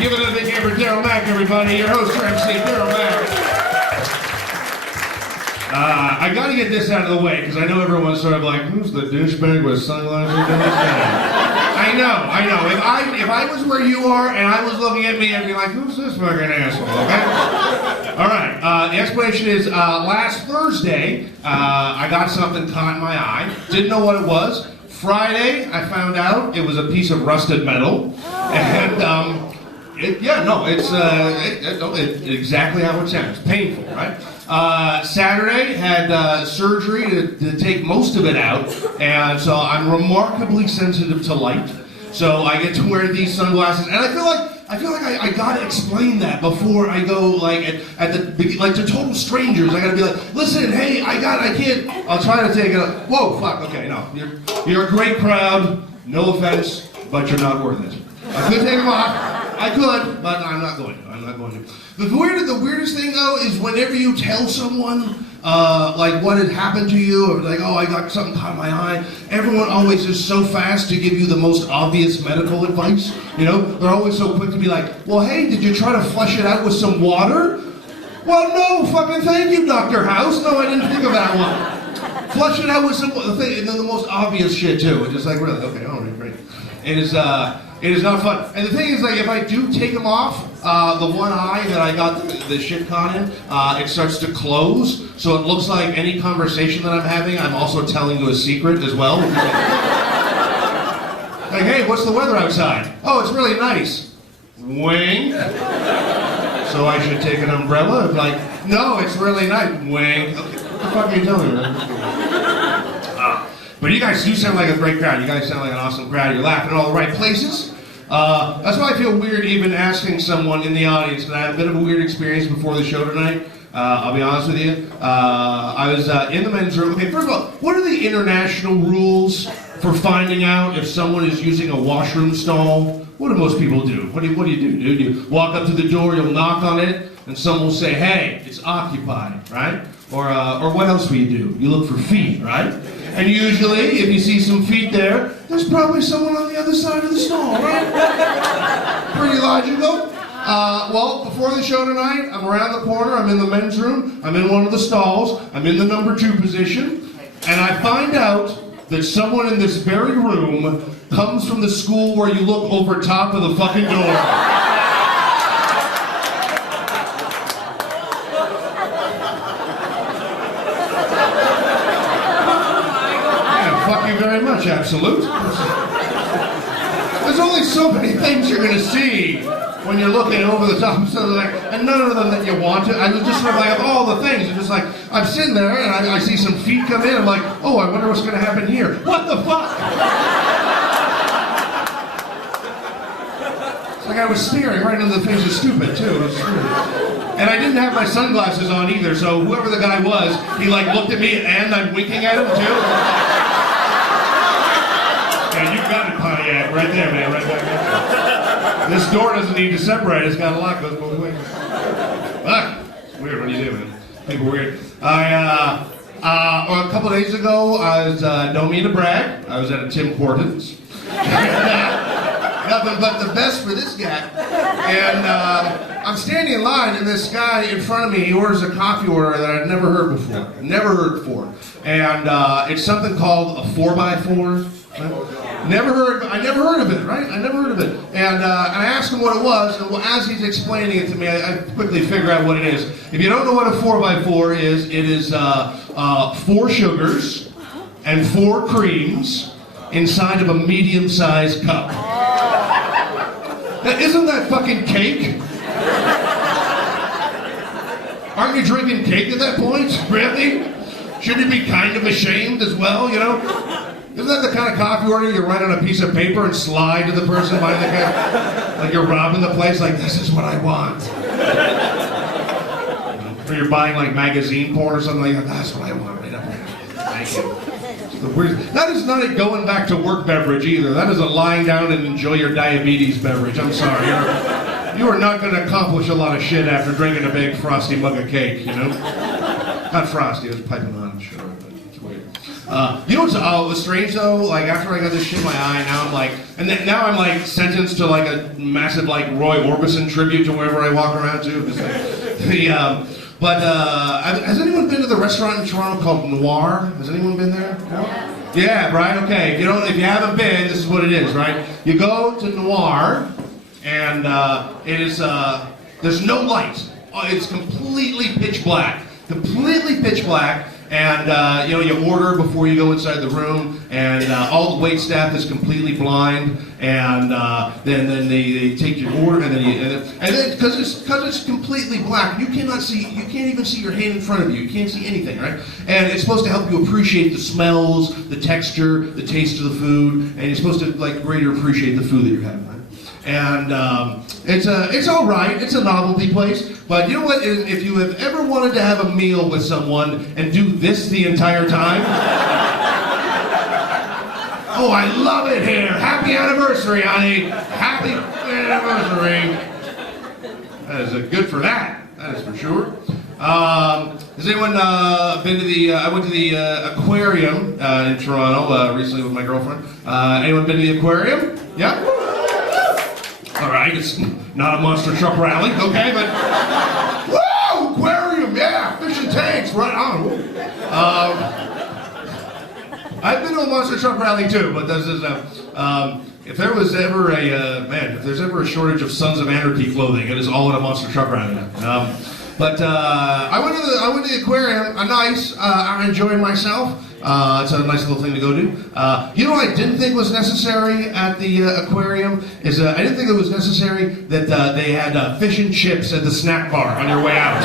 Give it a big hand for Daryl Mack, everybody. Your host for MC, Daryl Mack. I gotta get this out of the way, because I know everyone's sort of like, who's the douchebag with sunglasses? I know. If I was where you are and I was looking at me, I'd be like, who's this fucking asshole, okay? All right, the explanation is last Thursday, I got something caught in my eye. Didn't know what it was. Friday, I found out it was a piece of rusted metal. And, it's exactly how it sounds. Painful, right? Saturday, had surgery to take most of it out, and so I'm remarkably sensitive to light. So I get to wear these sunglasses, and I feel like I gotta explain that before I go like to total strangers. I gotta be like, listen, hey, I can't. I'll try to take it. Whoa, fuck. Okay, no, you're a great crowd. No offense, but you're not worth it. I could take them off. I could, but I'm not going to. The weirdest thing though is whenever you tell someone like what had happened to you, or like, oh, I got something caught in my eye, everyone always is so fast to give you the most obvious medical advice. You know, they're always so quick to be like, well, hey, did you try to flush it out with some water? Well, no, fucking thank you, Dr. House. No, I didn't think of that one. Flush it out with some thing, and then the most obvious shit too. It's just like, really, okay, all right, great. It is not fun. And the thing is, like, if I do take them off, the one eye that I got the shit caught in, it starts to close, so it looks like any conversation that I'm having, I'm also telling you a secret as well. Like, hey, what's the weather outside? Oh, it's really nice. Wink. So I should take an umbrella? Like, no, it's really nice. Wink. Okay, what the fuck are you telling me, man? But you guys do sound like a great crowd. You guys sound like an awesome crowd. You're laughing in all the right places. That's why I feel weird even asking someone in the audience, because I had a bit of a weird experience before the show tonight. I'll be honest with you. I was in the men's room. Okay, first of all, what are the international rules for finding out if someone is using a washroom stall? What do most people do? What do you do, dude? You walk up to the door, you'll knock on it, and someone will say, hey, it's occupied, right? Or what else will you do? You look for feet, right? And usually, if you see some feet there, there's probably someone on the other side of the stall, right? Pretty logical. Well, before the show tonight, I'm around the corner, I'm in the men's room, I'm in one of the stalls, I'm in the number 2 position, and I find out that someone in this very room comes from the school where you look over top of the fucking door. Very much, absolute. There's only so many things you're going to see when you're looking over the top of something like, and none of them that you want to. I was just sort of like, all the things. It's just like, I'm sitting there and I see some feet come in. I'm like, oh, I wonder what's going to happen here. What the fuck? It's like I was staring right into the face of stupid, too. It was stupid. And I didn't have my sunglasses on either, so whoever the guy was, he like looked at me and I'm winking at him, too. Yeah, you got it, Pontiac, right there, man, right there. This door doesn't need to separate, it's got a lock, goes both ways. Fuck, it's weird when you do, man. People are weird. A couple days ago, I was, don't mean to brag, I was at a Tim Hortons. Nothing but the best for this guy. And I'm standing in line, and this guy in front of me, he orders a coffee order that I'd never heard before. And it's something called a 4x4. I never heard of it, right? I never heard of it. And I asked him what it was, and as he's explaining it to me, I quickly figure out what it is. If you don't know what a 4x4 is, it is 4 sugars and 4 creams inside of a medium-sized cup. Now, isn't that fucking cake? Aren't you drinking cake at that point? Really? Shouldn't you be kind of ashamed as well, you know? Isn't that the kind of coffee order you write on a piece of paper and slide to the person behind the counter? Like you're robbing the place, like, this is what I want. Or you're buying like magazine porn or something like that, that's what I want right up there. Thank you. That is not a going back to work beverage either. That is a lying down and enjoy your diabetes beverage. I'm sorry. You are not going to accomplish a lot of shit after drinking a big frosty mug of cake, you know? Not frosty, it was piping hot, sure. But weird. You know what's strange though? Like after I got this shit in my eye, now I'm like, now I'm like sentenced to like a massive like Roy Orbison tribute to wherever I walk around to. Has anyone been to the restaurant in Toronto called ONoir? Has anyone been there? No? Yeah, right. Okay. If you haven't been, this is what it is, right? You go to ONoir, and it is there's no light. It's completely pitch black. Completely pitch black, and you order before you go inside the room, and all the wait staff is completely blind, and then they take your order, and then because it's completely black, you can't even see your hand in front of you. You can't see anything, right? And it's supposed to help you appreciate the smells, the texture, the taste of the food, and you're supposed to like greater appreciate the food that you're having, right? And it's all right. It's a novelty place. But you know what? If you have ever wanted to have a meal with someone and do this the entire time, oh, I love it here. Happy anniversary, honey. Happy anniversary. That is good for that. That is for sure. Has anyone been to the? I went to the aquarium in Toronto recently with my girlfriend. Anyone been to the aquarium? Yeah. All right, it's not a monster truck rally, okay, but woo, aquarium, yeah, fish and tanks, right on. I've been to a monster truck rally too, but this is if there was ever if there's ever a shortage of Sons of Anarchy clothing, it is all at a monster truck rally. I went to the aquarium. Nice. I'm enjoying myself. It's a nice little thing to go do. You know what I didn't think was necessary at the aquarium is I didn't think it was necessary that they had Fish&Chips at the snack bar on your way out.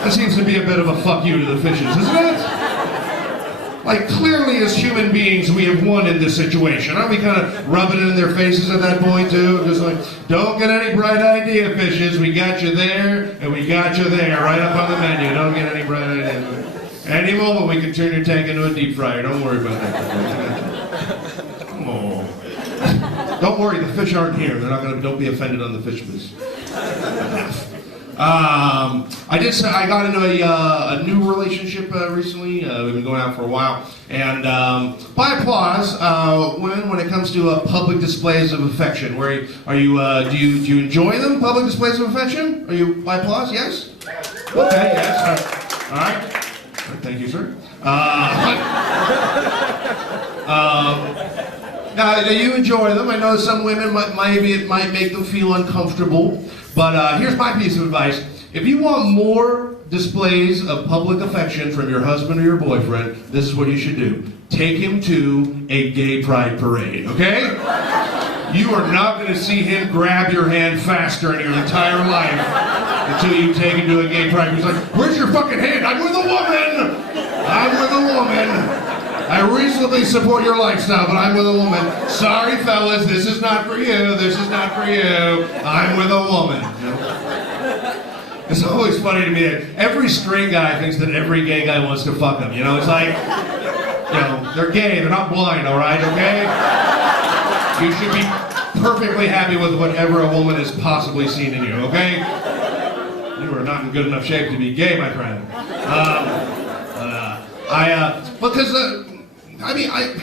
That seems to be a bit of a fuck you to the fishes, isn't it? Like, clearly as human beings we have won in this situation. Aren't we kind of rubbing it in their faces at that point too? Just like, don't get any bright idea, fishes. We got you there and we got you there, right up on the menu. Don't get any bright ideas. Any moment we can turn your tank into a deep fryer. Don't worry about that. Oh. Don't worry, the fish aren't here. They're not gonna. Don't be offended on the fish, please. I got into a new relationship recently. We've been going out for a while, and by applause, when it comes to public displays of affection, do you enjoy them? Public displays of affection? Are you by applause? Yes. Okay. Yes. All right. Thank you, sir. Now, you enjoy them. I know some women it might make them feel uncomfortable. But here's my piece of advice. If you want more displays of public affection from your husband or your boyfriend, this is what you should do. Take him to a gay pride parade, okay? You are not going to see him grab your hand faster in your entire life until you take him to a gay pride parade. He's like, where's your fucking hand? I'm with a woman! I'm with a woman! I reasonably support your lifestyle, but I'm with a woman. Sorry, fellas, this is not for you. This is not for you. I'm with a woman. It's always funny to me that every straight guy thinks that every gay guy wants to fuck them. You know, it's like, they're gay. They're not blind, all right, okay? You should be perfectly happy with whatever a woman has possibly seen in you, okay? You are not in good enough shape to be gay, my friend.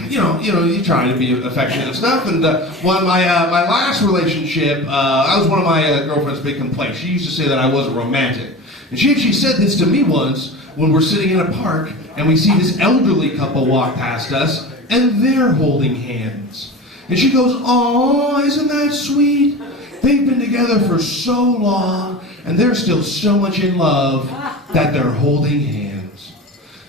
You try to be affectionate and stuff, and my last relationship, that was one of my girlfriend's big complaints. She used to say that I wasn't romantic. And she said this to me once when we're sitting in a park and we see this elderly couple walk past us and they're holding hands. And she goes, "Aw, isn't that sweet? They've been together for so long and they're still so much in love that they're holding hands."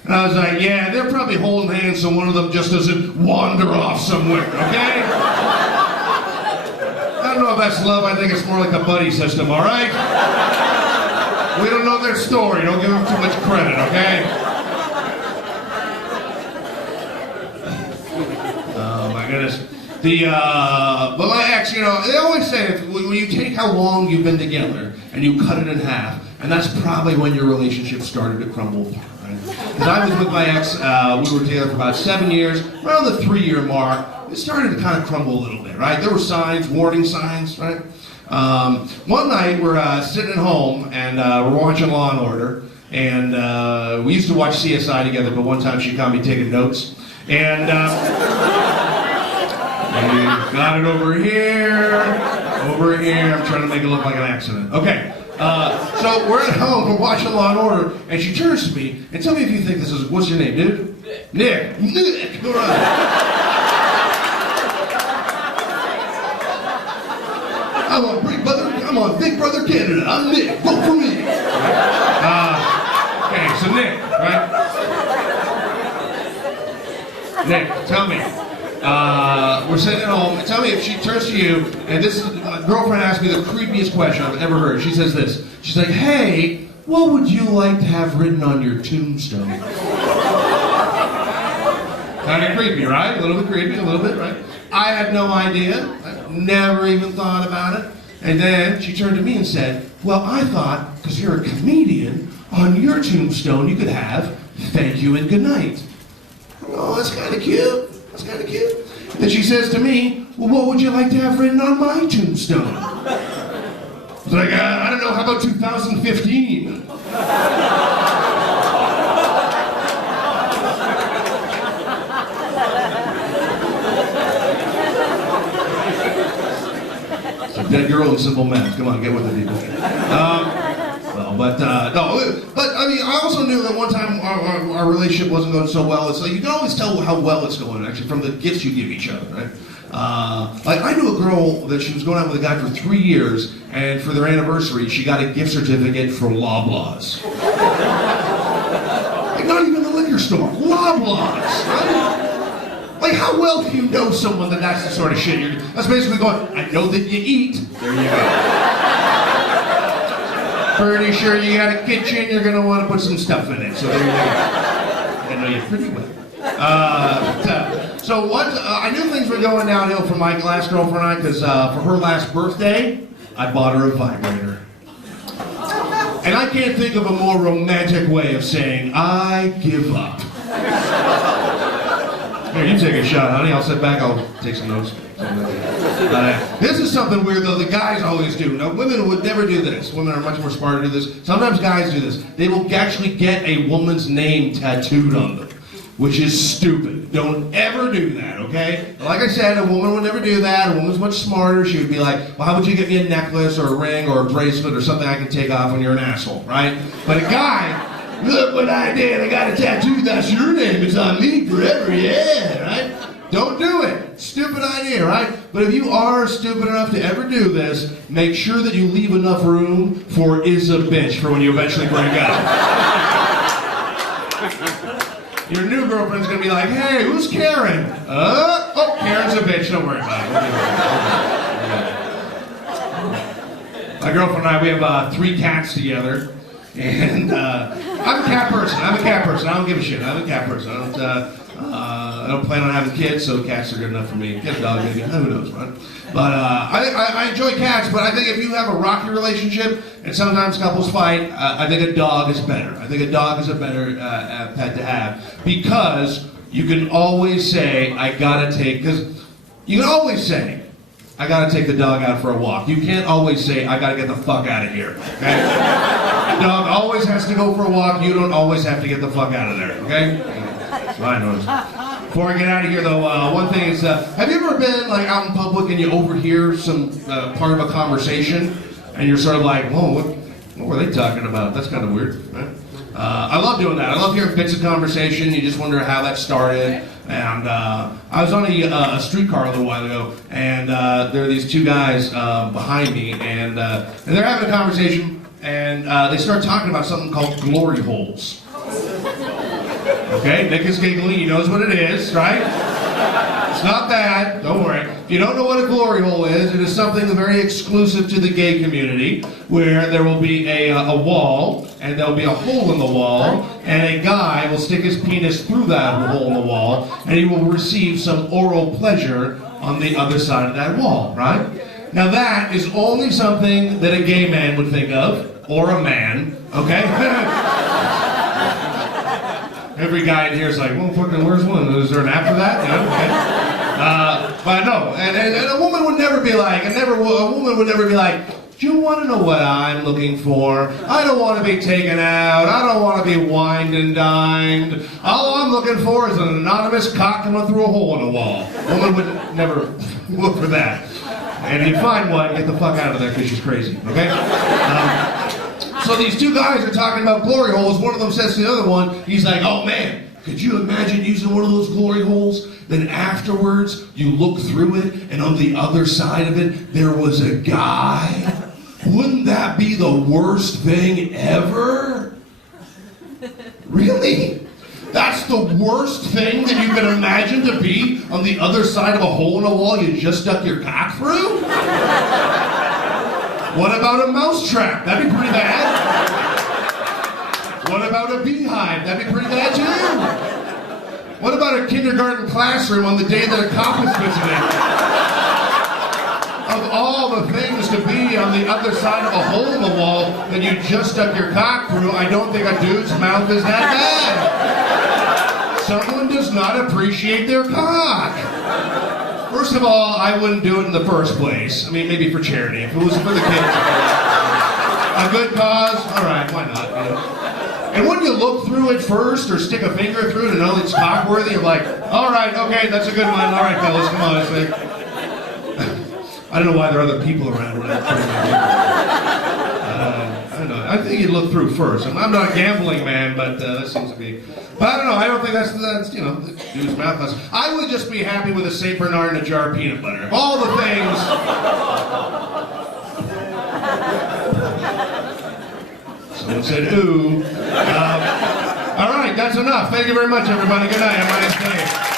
And I was like, yeah, they're probably holding hands so one of them just doesn't wander off somewhere, okay? I don't know if that's love. I think it's more like a buddy system, all right? We don't know their story. Don't give them too much credit, okay? Oh, my goodness. But my ex, they always say when you take how long you've been together and you cut it in half, and that's probably when your relationship started to crumble apart. Because I was with my ex, we were together for about 7 years. Around the 3-year mark, it started to kind of crumble a little bit, right? There were signs, warning signs, right? One night, we're sitting at home, and we're watching Law & Order, And we used to watch CSI together, but one time she caught me taking notes. And we got it over here. I'm trying to make it look like an accident. Okay, so we're at home, we're watching Law and Order, and she turns to me, and tell me if you think this is, what's your name, dude? Nick. Nick, all right. I'm on Big Brother Canada. I'm Nick. Vote for me. Okay, so Nick, right? Nick, tell me. We're sitting at home. Tell me if she turns to you, and this is, my girlfriend asked me the creepiest question I've ever heard. She says this. She's like, hey, what would you like to have written on your tombstone? Kind of creepy, right? A little bit creepy, a little bit, right? I had no idea. I never even thought about it. And then she turned to me and said, well, I thought, because you're a comedian, on your tombstone you could have, thank you and good night. Oh, that's kind of cute. That's kind of cute. Then she says to me, well, what would you like to have written on my tombstone? I was like, I don't know, how about 2015? It's a dead girl and simple math. Come on, get with it, people. But I mean, I also knew that one time our relationship wasn't going so well. So you can always tell how well it's going, actually, from the gifts you give each other, right? Like, I knew a girl that she was going out with a guy for 3 years, and for their anniversary, she got a gift certificate for Loblaws. Like, not even the liquor store, Loblaws, right? Like, how well do you know someone that that's the sort of shit you're... That's basically going, I know that you eat. There you go. Pretty sure you got a kitchen, you're going to want to put some stuff in it. So there you go. I know you pretty well. So what, I knew things were going downhill for my last girlfriend and I, because for her last birthday, I bought her a vibrator. And I can't think of a more romantic way of saying, I give up. Here, you take a shot, honey. I'll sit back, I'll take some notes. This is something weird, though, the guys always do. Now, women would never do this. Women are much more smart to do this. Sometimes guys do this. They will actually get a woman's name tattooed on them, which is stupid. Don't ever do that, okay? Like I said, a woman would never do that. A woman's much smarter. She would be like, well, how would you get me a necklace or a ring or a bracelet or something I can take off when you're an asshole, right? But a guy, look what I did. I got a tattoo. That's your name. It's on me forever, yeah, right? Don't do it. Stupid idea, right? But if you are stupid enough to ever do this, make sure that you leave enough room for is a bitch for when you eventually break up. Your new girlfriend's gonna be like, hey, who's Karen? Oh, Karen's a bitch. Don't worry about it. My girlfriend and I, we have 3 cats together. And I'm a cat person. I don't give a shit. I'm a cat person. I don't plan on having kids, so cats are good enough for me. Get a dog, maybe. Who knows, right? But I enjoy cats, but I think if you have a rocky relationship, and sometimes couples fight, I think a dog is better. I think a dog is a better pet to have. Because you can always say, because you can always say, I gotta take the dog out for a walk. You can't always say, I gotta get the fuck out of here, okay? The dog always has to go for a walk. You don't always have to get the fuck out of there, okay? So I know. Before I get out of here, though, one thing is, have you ever been like out in public and you overhear some part of a conversation, and you're sort of like, whoa, what were they talking about? That's kind of weird, right? I love doing that. I love hearing bits of conversation. You just wonder how that started. And I was on a streetcar a little while ago, and there are these 2 guys behind me, and they're having a conversation, and they start talking about something called glory holes. Okay, Nick is giggling, he knows what it is, right? It's not bad, don't worry. If you don't know what a glory hole is, it is something very exclusive to the gay community, where there will be a wall, and there'll be a hole in the wall, and a guy will stick his penis through that hole in the wall, and he will receive some oral pleasure on the other side of that wall, right? Now that is only something that a gay man would think of, or a man, okay? Every guy in here is like, well, fucking, where's one? Is there an app for that? Yeah, okay. But no, and a woman would never be like, a woman would never be like, Do you want to know what I'm looking for? I don't want to be taken out. I don't want to be wined and dined. All I'm looking for is an anonymous cock coming through a hole in the wall. Woman would never look for that. And if you find one, get the fuck out of there because she's crazy, okay? So these two guys are talking about glory holes. One of them says to the other one, he's like, oh man, could you imagine using one of those glory holes? Then afterwards, you look through it, and on the other side of it, there was a guy. Wouldn't that be the worst thing ever? Really? That's the worst thing that you can imagine to be on the other side of a hole in a wall you just stuck your cock through? What about a mousetrap? That'd be pretty bad. What about a beehive? That'd be pretty bad too. What about a kindergarten classroom on the day that a cop is visiting? Of all the things to be on the other side of a hole in the wall that you just stuck your cock through, I don't think a dude's mouth is that bad. Someone does not appreciate their cock. First of all, I wouldn't do it in the first place. I mean, maybe for charity. If it was for the kids. A good cause? All right, why not? You know? And when you look through it first or stick a finger through it and know it's cock-worthy, you're like, all right, okay, that's a good one. All right, fellas, come on. It's like, I don't know why there are other people around when I'm putting my finger. I don't know. I think you look through first. I'm not a gambling man, but that seems to be. But I don't know. I don't think that's you know, the dude's mouth. I would just be happy with a Saint Bernard and a jar of peanut butter. Of all the things. Someone said, ooh. All right, that's enough. Thank you very much, everybody. Good night. Have a nice day.